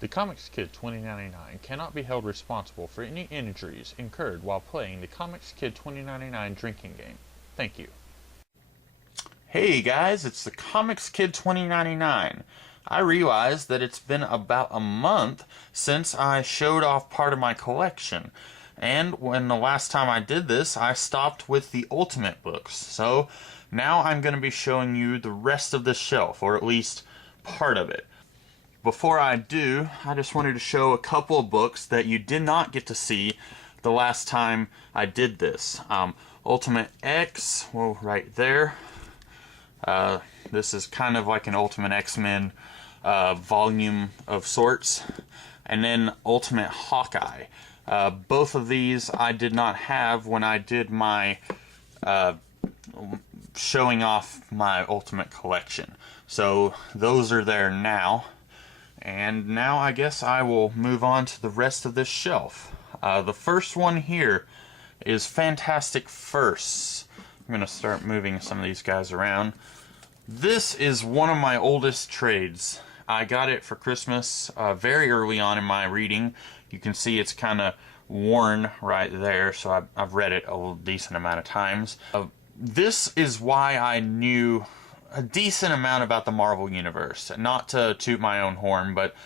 The Comics Kid 2099 cannot be held responsible for any injuries incurred while playing the Comics Kid 2099 drinking game. Thank you. Hey guys, it's the Comics Kid 2099. I realized that it's been about a month since I showed off part of my collection. And when the last time I did this, I stopped with the Ultimate books. So now I'm going to be showing you the rest of this shelf, or at least part of it. Before I do, I just wanted to show a couple of books that you did not get to see the last time I did this. Ultimate X, well, right there. This is kind of like an Ultimate X-Men volume of sorts. And then Ultimate Hawkeye. Both of these I did not have when I did my showing off my Ultimate collection. So those are there now. And now I guess I will move on to the rest of this shelf. The first one here is Fantastic Firsts. I'm going to start moving some of these guys around. This is one of my oldest trades. I got it for Christmas very early on in my reading. You can see it's kind of worn right there, so I've read it a decent amount of times. This is why I knew a decent amount about the Marvel Universe. Not to toot my own horn, but,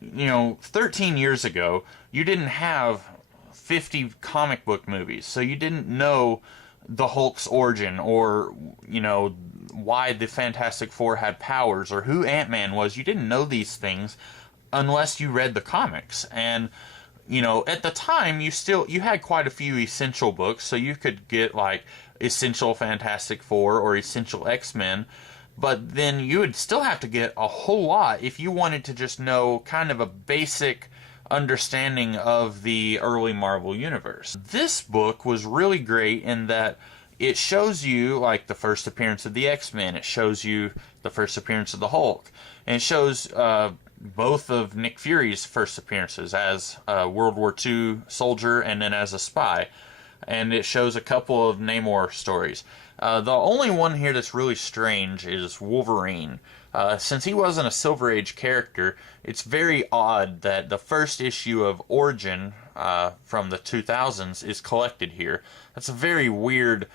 you know, 13 years ago, you didn't have 50 comic book movies, so you didn't know the Hulk's origin, or, you know, why the Fantastic Four had powers, or who Ant-Man was. You didn't know these things unless you read the comics. And, you know, at the time, you had quite a few essential books, so you could get, like, Essential Fantastic Four or Essential X-Men, but then you would still have to get a whole lot if you wanted to just know kind of a basic understanding of the early Marvel Universe. This book was really great in that it shows you, like, the first appearance of the X-Men, it shows you the first appearance of the Hulk, and it shows both of Nick Fury's first appearances as a World War II soldier and then as a spy. And it shows a couple of Namor stories. The only one here that's really strange is Wolverine. Since he wasn't a Silver Age character, it's very odd that the first issue of Origin from the 2000s is collected here. That's a very weird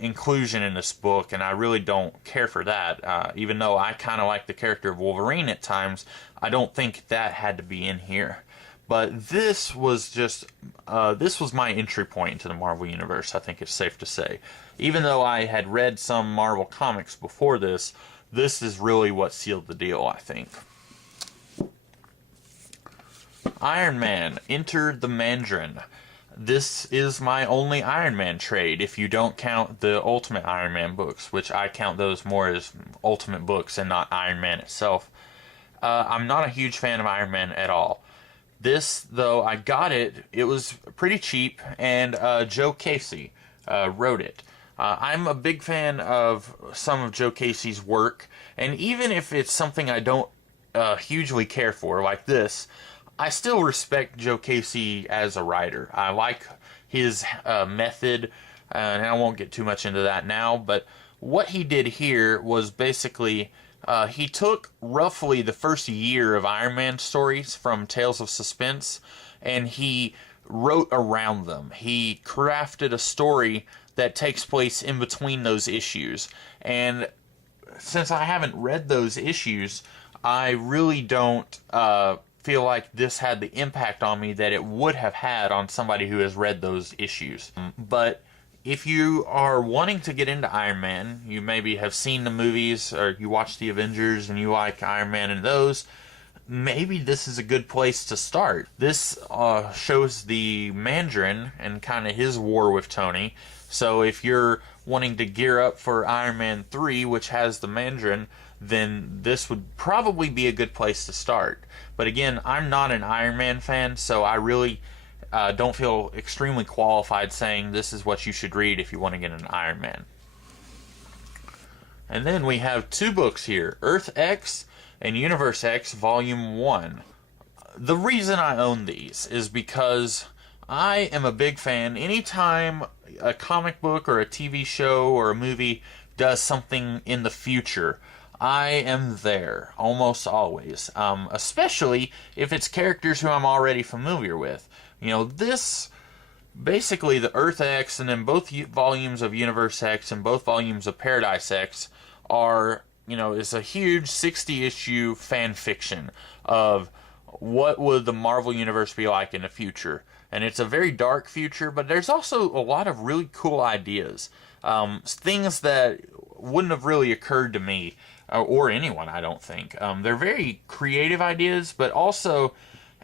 inclusion in this book, and I really don't care for that. Even though I kind of like the character of Wolverine at times, I don't think that had to be in here. But this was just, this was my entry point into the Marvel Universe, I think it's safe to say. Even though I had read some Marvel comics before this, this is really what sealed the deal, I think. Iron Man, Enter the Mandarin. This is my only Iron Man trade, if you don't count the Ultimate Iron Man books, which I count those more as Ultimate books and not Iron Man itself. I'm not a huge fan of Iron Man at all. This, though, I got it, it was pretty cheap, and Joe Casey wrote it. I'm a big fan of some of Joe Casey's work, and even if it's something I don't hugely care for, like this, I still respect Joe Casey as a writer. I like his method, and I won't get too much into that now, but what he did here was basically he took roughly the first year of Iron Man stories from Tales of Suspense, and he wrote around them. He crafted a story that takes place in between those issues. And since I haven't read those issues, I really don't feel like this had the impact on me that it would have had on somebody who has read those issues. But if you are wanting to get into Iron Man, you maybe have seen the movies, or you watch the Avengers and you like Iron Man and those, maybe this is a good place to start. This shows the Mandarin and kind of his war with Tony. So if you're wanting to gear up for Iron Man 3, which has the Mandarin, then this would probably be a good place to start. But again, I'm not an Iron Man fan, so I really don't feel extremely qualified saying this is what you should read if you want to get an Iron Man. And then we have two books here, Earth X and Universe X Volume 1. The reason I own these is because I am a big fan. Anytime a comic book or a TV show or a movie does something in the future, I am there almost always, especially if it's characters who I'm already familiar with. This basically the Earth X and then both volumes of Universe X and both volumes of Paradise X are, is a huge 60-issue fan fiction of what would the Marvel Universe be like in the future. And it's a very dark future, but there's also a lot of really cool ideas. Things that wouldn't have really occurred to me or anyone, I don't think. They're very creative ideas, but also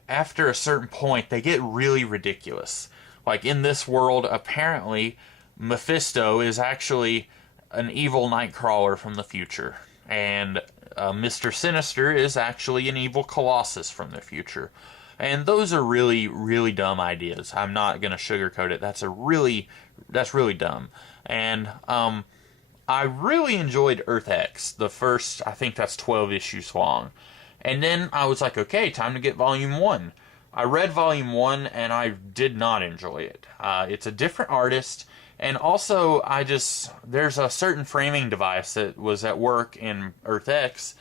after a certain point, they get really ridiculous. Like in this world, apparently, Mephisto is actually an evil Nightcrawler from the future. And Mr. Sinister is actually an evil Colossus from the future. And those are really, really dumb ideas. I'm not going to sugarcoat it. That's really dumb. And I really enjoyed Earth X. The first, I think that's 12 issues long. And then I was like, okay, time to get Volume 1. I read Volume 1 and I did not enjoy it. It's a different artist. And also, there's a certain framing device that was at work in Earth X,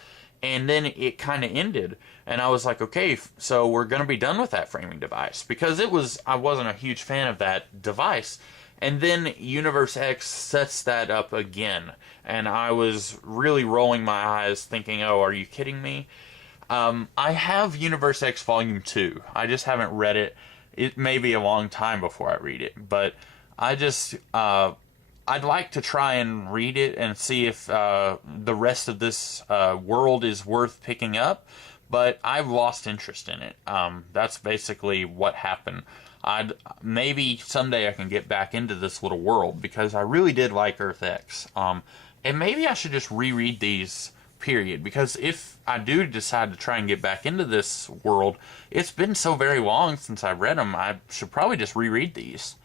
and then it kind of ended. And I was like, okay, so we're going to be done with that framing device. Because I wasn't a huge fan of that device. And then Universe X sets that up again. And I was really rolling my eyes thinking, oh, are you kidding me? I have Universe X Volume 2. I just haven't read it. It may be a long time before I read it. But I'd like to try and read it and see if the rest of this world is worth picking up. But I've lost interest in it. That's basically what happened. Maybe someday I can get back into this little world because I really did like Earth X. And maybe I should just reread these, period. Because if I do decide to try and get back into this world, it's been so very long since I read them, I should probably just reread these.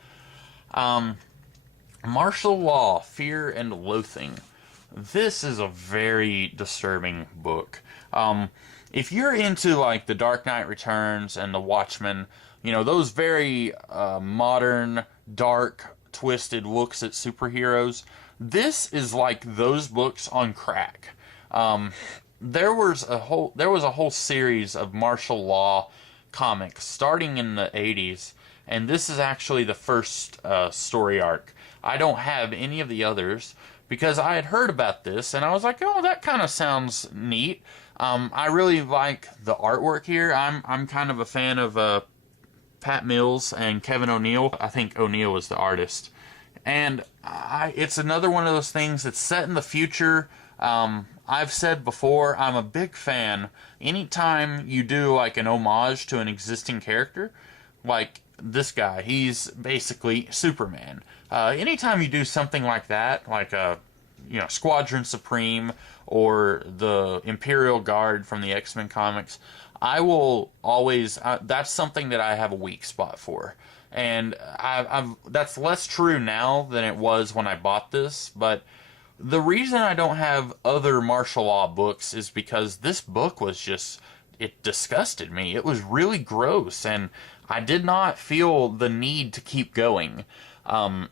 Martial Law, Fear and Loathing. This is a very disturbing book. If you're into like The Dark Knight Returns and The Watchmen, those very modern, dark, twisted looks at superheroes, this is like those books on crack. There was a whole series of martial law comics starting in the 80s, and this is actually the first story arc. I don't have any of the others because I had heard about this and I was like, oh, that kind of sounds neat. I really like the artwork here. I'm kind of a fan of Pat Mills and Kevin O'Neill. I think O'Neill was the artist. And it's another one of those things that's set in the future. I've said before, I'm a big fan. Anytime you do like an homage to an existing character, like this guy, he's basically Superman. Anytime you do something like that, like Squadron Supreme or the Imperial Guard from the X-Men comics, I will always, that's something that I have a weak spot for. And that's less true now than it was when I bought this, but the reason I don't have other martial law books is because this book was just, it disgusted me. It was really gross, and I did not feel the need to keep going.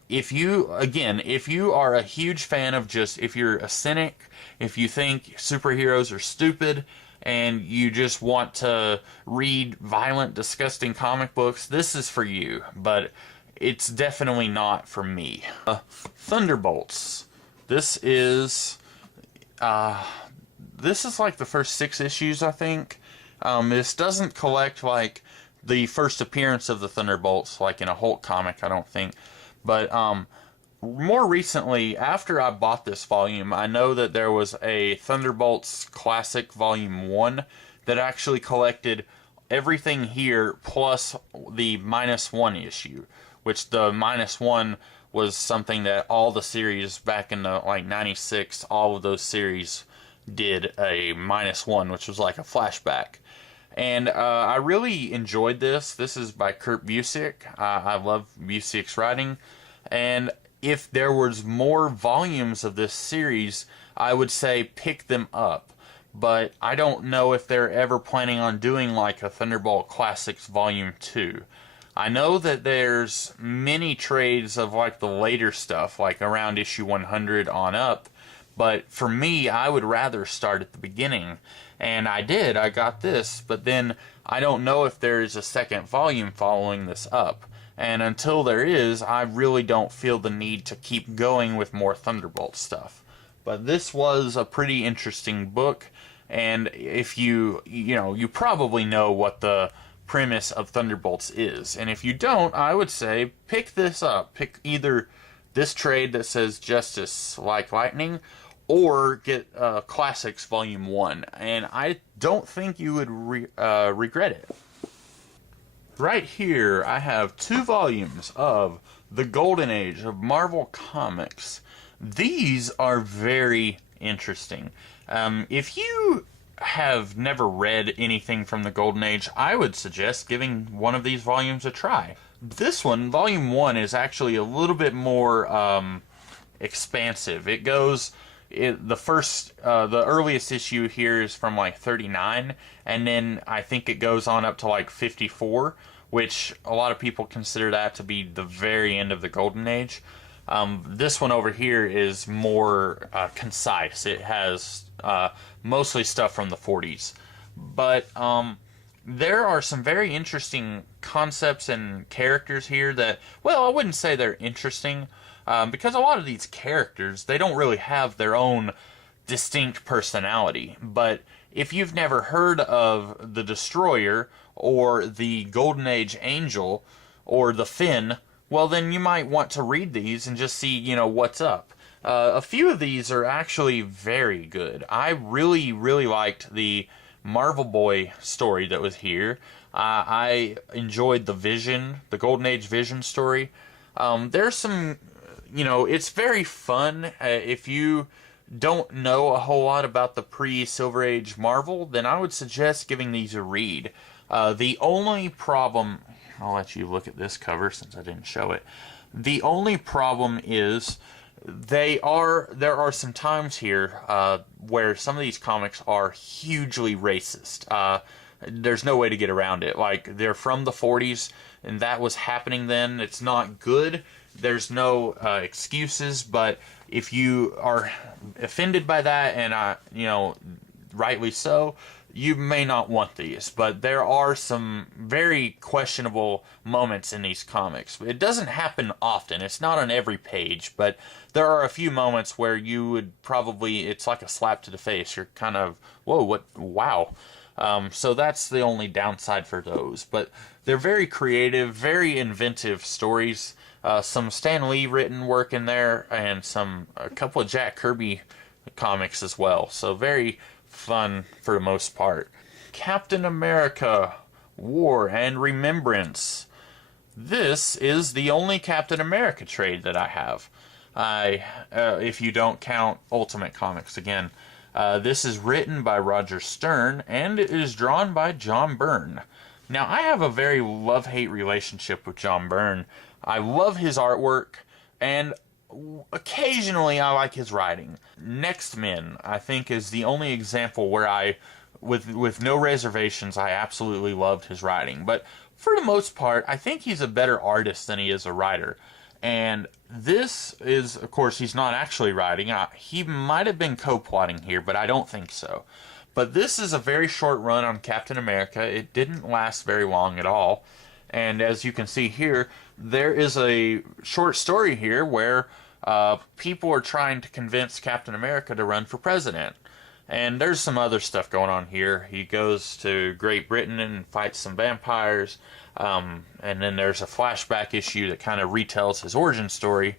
If you are a huge fan of if you're a cynic, if you think superheroes are stupid, and you just want to read violent, disgusting comic books, this is for you. But it's definitely not for me. Thunderbolts. This is like the first 6 issues, I think. This doesn't collect like the first appearance of the Thunderbolts, like in a Hulk comic, I don't think. But more recently, after I bought this volume, I know that there was a Thunderbolts Classic Volume 1 that actually collected everything here plus the -1 issue, which the -1 was something that all the series back in the 96, all of those series did a -1, which was like a flashback. And I really enjoyed this. This is by Kurt Busiek. I love Busiek's writing. And if there was more volumes of this series, I would say pick them up. But I don't know if they're ever planning on doing like a Thunderbolt Classics Volume 2. I know that there's many trades of like the later stuff, like around issue 100 on up, But for me, I would rather start at the beginning. And I did, I got this, but then I don't know if there is a second volume following this up. And until there is, I really don't feel the need to keep going with more Thunderbolts stuff. But this was a pretty interesting book, and if you probably know what the premise of Thunderbolts is. And if you don't, I would say pick this up. Pick either this trade that says Justice Like Lightning, or get Classics Volume 1. And I don't think you would regret it. Right here, I have 2 volumes of The Golden Age of Marvel Comics. These are very interesting. If you have never read anything from the Golden Age, I would suggest giving one of these volumes a try. This one, Volume 1, is actually a little bit more expansive. It goes... the earliest issue here is from like 39, and then I think it goes on up to like 54, which a lot of people consider that to be the very end of the Golden Age. This one over here is more concise. It has mostly stuff from the 40s. But there are some very interesting concepts and characters here that, well, I wouldn't say they're interesting, because a lot of these characters, they don't really have their own distinct personality. But if you've never heard of the Destroyer, or the Golden Age Angel, or the Finn, well, then you might want to read these and just see, what's up. A few of these are actually very good. I really, really liked the Marvel Boy story that was here. I enjoyed the Golden Age Vision story. There's some, it's very fun. If you don't know a whole lot about the pre-Silver Age Marvel, then I would suggest giving these a read. The only problem... I'll let you look at this cover since I didn't show it. The only problem is there are some times here where some of these comics are hugely racist. There's no way to get around it. Like, they're from the 40s, and that was happening then. It's not good. There's no excuses, but if you are offended by that, and rightly so, you may not want these, but there are some very questionable moments in these comics. It doesn't happen often. It's not on every page, but there are a few moments where you would probably, it's like a slap to the face. You're kind of, whoa, what, wow. So that's the only downside for those. But they're very creative, very inventive stories. Some Stan Lee written work in there, and a couple of Jack Kirby comics as well. So very fun for the most part. Captain America, War and Remembrance. This is the only Captain America trade that I have. If you don't count Ultimate Comics again. This is written by Roger Stern, and it is drawn by John Byrne. Now, I have a very love-hate relationship with John Byrne. I love his artwork, and occasionally I like his writing. Next Men, I think, is the only example where with no reservations, I absolutely loved his writing. But for the most part, I think he's a better artist than he is a writer. And this is, of course, he's not actually writing. He might have been co-plotting here, but I don't think so. But this is a very short run on Captain America. It didn't last very long at all. And as you can see here, there is a short story here where people are trying to convince Captain America to run for president. And there's some other stuff going on here. He goes to Great Britain and fights some vampires. And then there's a flashback issue that kind of retells his origin story.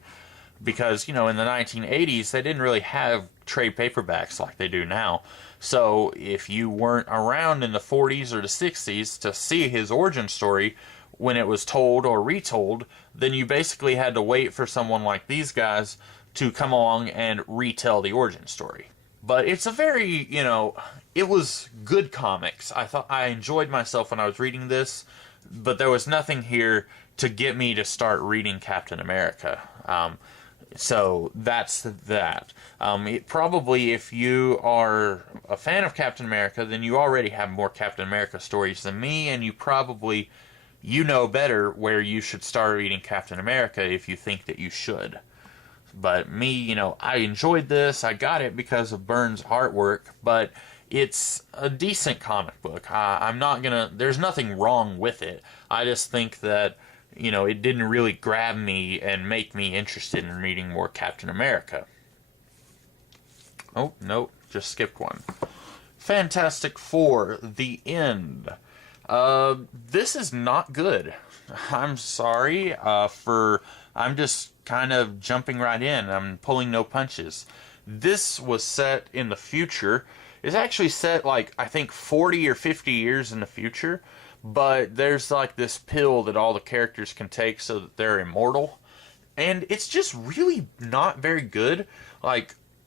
Because, in the 1980s, they didn't really have trade paperbacks like they do now. So if you weren't around in the 40s or the 60s to see his origin story when it was told or retold, then you basically had to wait for someone like these guys to come along and retell the origin story. But it's a very, it was good comics. I enjoyed myself when I was reading this, but there was nothing here to get me to start reading Captain America. So that's that. Probably if you are a fan of Captain America, then you already have more Captain America stories than me, and you know better where you should start reading Captain America if you think that you should. But me, I enjoyed this. I got it because of Byrne's artwork, but it's a decent comic book. There's nothing wrong with it. I just think that, it didn't really grab me and make me interested in reading more Captain America. Oh, no, just skipped one. Fantastic Four, The End. This is not good. I'm sorry I'm just kind of jumping right in. I'm pulling no punches. This was set in the future. It's actually set, I think 40 or 50 years in the future, but there's, this pill that all the characters can take so that they're immortal, and it's just really not very good.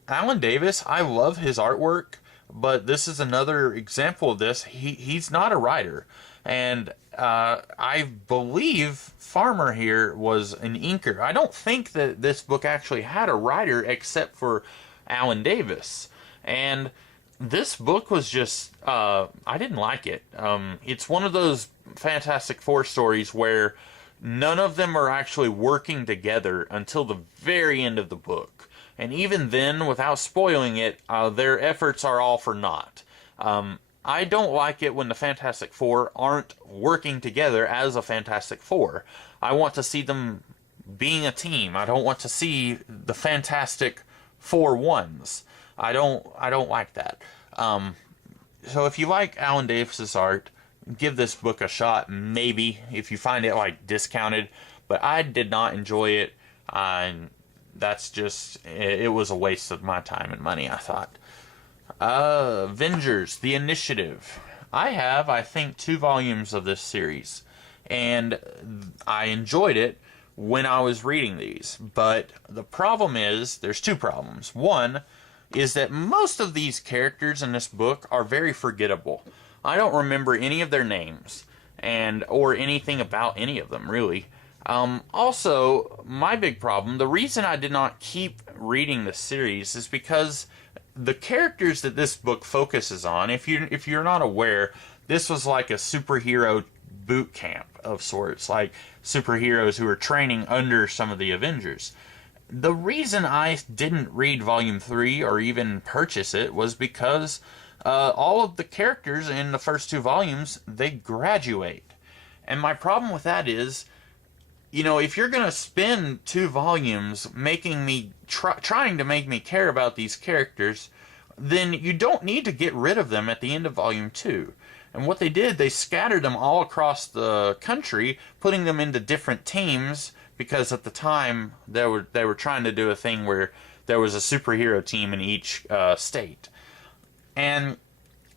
Alan Davis, I love his artwork, but this is another example of this. He's not a writer, and I believe Farmer here was an inker. I don't think that this book actually had a writer except for Alan Davis, and this book was just, I didn't like it. It's one of those Fantastic Four stories where none of them are actually working together until the very end of the book. And even then, without spoiling it, their efforts are all for naught. I don't like it when the Fantastic Four aren't working together as a Fantastic Four. I want to see them being a team. I don't want to see the Fantastic Four ones. I don't like that. So if you like Alan Davis's art, give this book a shot, maybe, if you find it, discounted. But I did not enjoy it. That's just, it was a waste of my time and money, I thought. Avengers The Initiative. I have, I think, 2 volumes of this series, and I enjoyed it when I was reading these. But the problem is, there's 2 problems. One is that most of these characters in this book are very forgettable. I don't remember any of their names, or anything about any of them, really. Also, my big problem, the reason I did not keep reading the series is because the characters that this book focuses on, if you're not aware, this was like a superhero boot camp of sorts, like superheroes who are training under some of the Avengers. The reason I didn't read Volume 3 or even purchase it was because all of the characters in the first 2 volumes, they graduate. And my problem with that is, if you're going to spend 2 volumes making me trying to make me care about these characters, then you don't need to get rid of them at the end of Volume 2. And what they did, they scattered them all across the country, putting them into different teams, because at the time they were trying to do a thing where there was a superhero team in each state. And,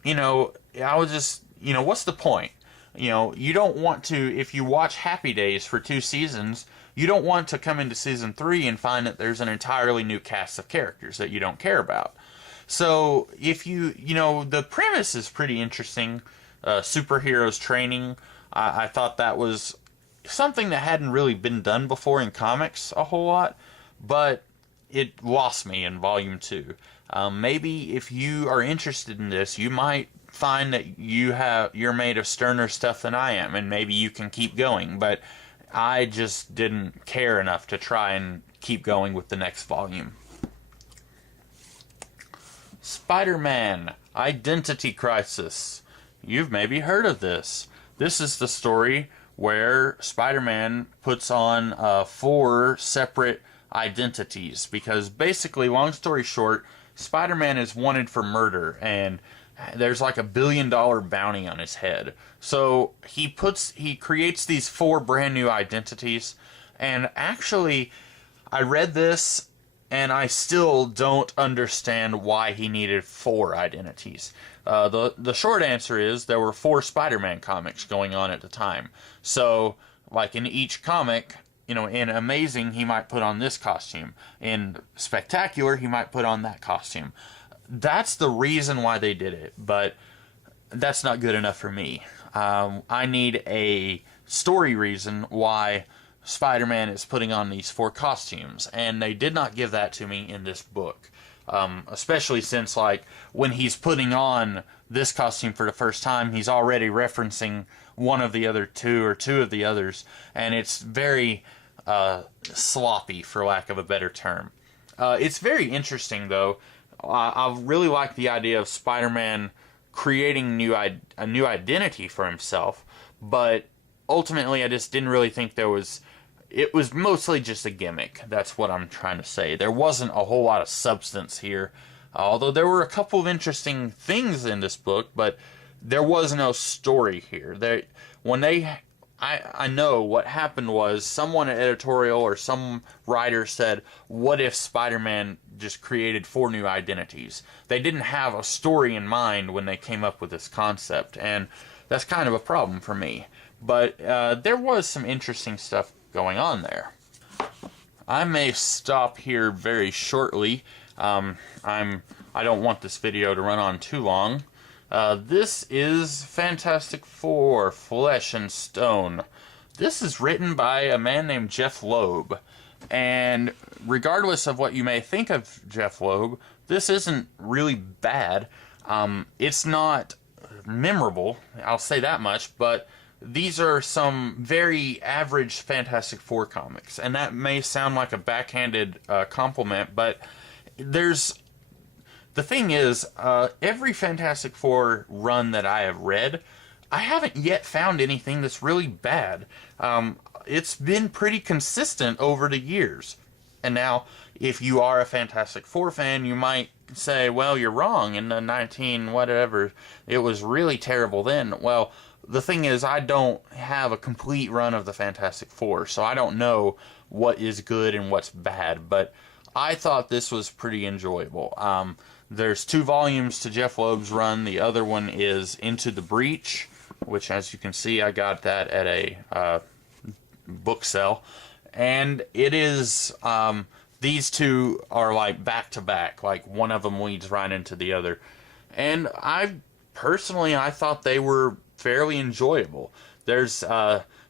I was just, what's the point? You don't want to, if you watch Happy Days for 2 seasons, you don't want to come into season 3 and find that there's an entirely new cast of characters that you don't care about. So, if the premise is pretty interesting. Superheroes training. I thought that was something that hadn't really been done before in comics a whole lot, but it lost me in Volume 2. Maybe if you are interested in this, you might find that you're made of sterner stuff than I am, and maybe you can keep going, but I just didn't care enough to try and keep going with the next volume. SpiderMan, Identity Crisis. You've maybe heard of this. This is the story where Spider-Man puts on 4 separate identities, because basically, long story short, Spider-Man is wanted for murder, and there's like $1 billion bounty on his head. So he creates these 4 brand new identities, and actually, I read this, and I still don't understand why he needed 4 identities. The short answer is there were 4 Spider-Man comics going on at the time. So, like in each comic, in Amazing, he might put on this costume. In Spectacular, he might put on that costume. That's the reason why they did it, but that's not good enough for me. I need a story reason why Spider-Man is putting on these 4 costumes, and they did not give that to me in this book. Especially since, when he's putting on this costume for the first time, he's already referencing one of the other 2 or 2 of the others, and it's very sloppy, for lack of a better term. It's very interesting, though. I really like the idea of Spider-Man creating a new identity for himself, but ultimately I just didn't really think it was mostly just a gimmick. That's what I'm trying to say. There wasn't a whole lot of substance here, although there were a couple of interesting things in this book, but there was no story here. I know what happened was someone at editorial or some writer said, what if Spider-Man just created 4 new identities? They didn't have a story in mind when they came up with this concept, and that's kind of a problem for me. But there was some interesting stuff going on there. I may stop here very shortly. I don't want this video to run on too long. This is Fantastic Four, Flesh and Stone. This is written by a man named Jeff Loeb. And regardless of what you may think of Jeff Loeb, this isn't really bad. It's not memorable, I'll say that much, but these are some very average Fantastic Four comics. And that may sound like a backhanded compliment, but the thing is, every Fantastic Four run that I have read, I haven't yet found anything that's really bad. It's been pretty consistent over the years. And now, if you are a Fantastic Four fan, you might say, well, you're wrong. In the 19 whatever, it was really terrible then. Well, the thing is, I don't have a complete run of the Fantastic Four, so I don't know what is good and what's bad. But I thought this was pretty enjoyable. There's 2 volumes to Jeff Loeb's run. The other one is Into the Breach, which, as you can see, I got that at a book sale. And it is, these 2 are like back to back, like one of them leads right into the other. And I thought they were fairly enjoyable. There's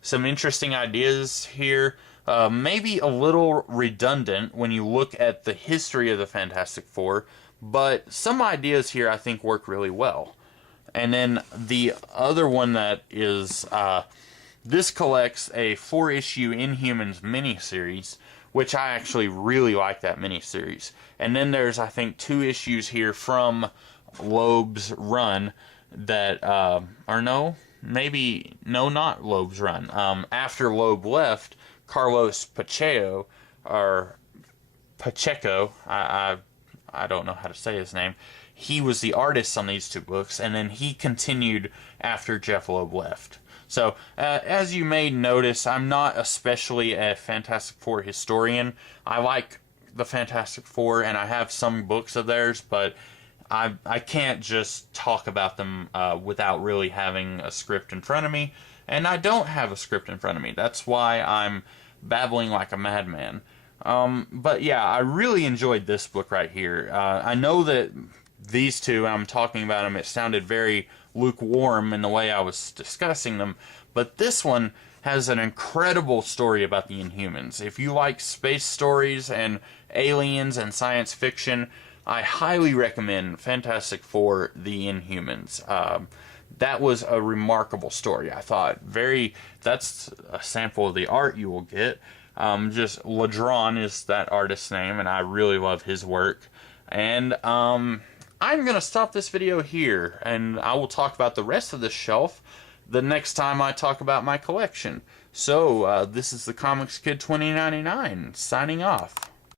some interesting ideas here. Maybe a little redundant when you look at the history of the Fantastic Four, but some ideas here I think work really well. And then the other one that is, this collects a 4-issue Inhumans miniseries, which I actually really like that miniseries. And then there's, I think, 2 issues here from Loeb's run that, not Loeb's run. After Loeb left, Carlos Pacheco, I don't know how to say his name, he was the artist on these 2 books, and then he continued after Jeff Loeb left. So, as you may notice, I'm not especially a Fantastic Four historian. I like the Fantastic Four, and I have some books of theirs, but I can't just talk about them without really having a script in front of me, and I don't have a script in front of me. That's why I'm babbling like a madman. But yeah, I really enjoyed this book right here. I know that these 2, I'm talking about them, it sounded very lukewarm in the way I was discussing them, but this one has an incredible story about the Inhumans. If you like space stories and aliens and science fiction, I highly recommend Fantastic Four, The Inhumans. That was a remarkable story, I thought. That's a sample of the art you will get. Just Ladron is that artist's name, and I really love his work. And I'm going to stop this video here, and I will talk about the rest of the shelf the next time I talk about my collection. So, this is the Comics Kid 2099, signing off.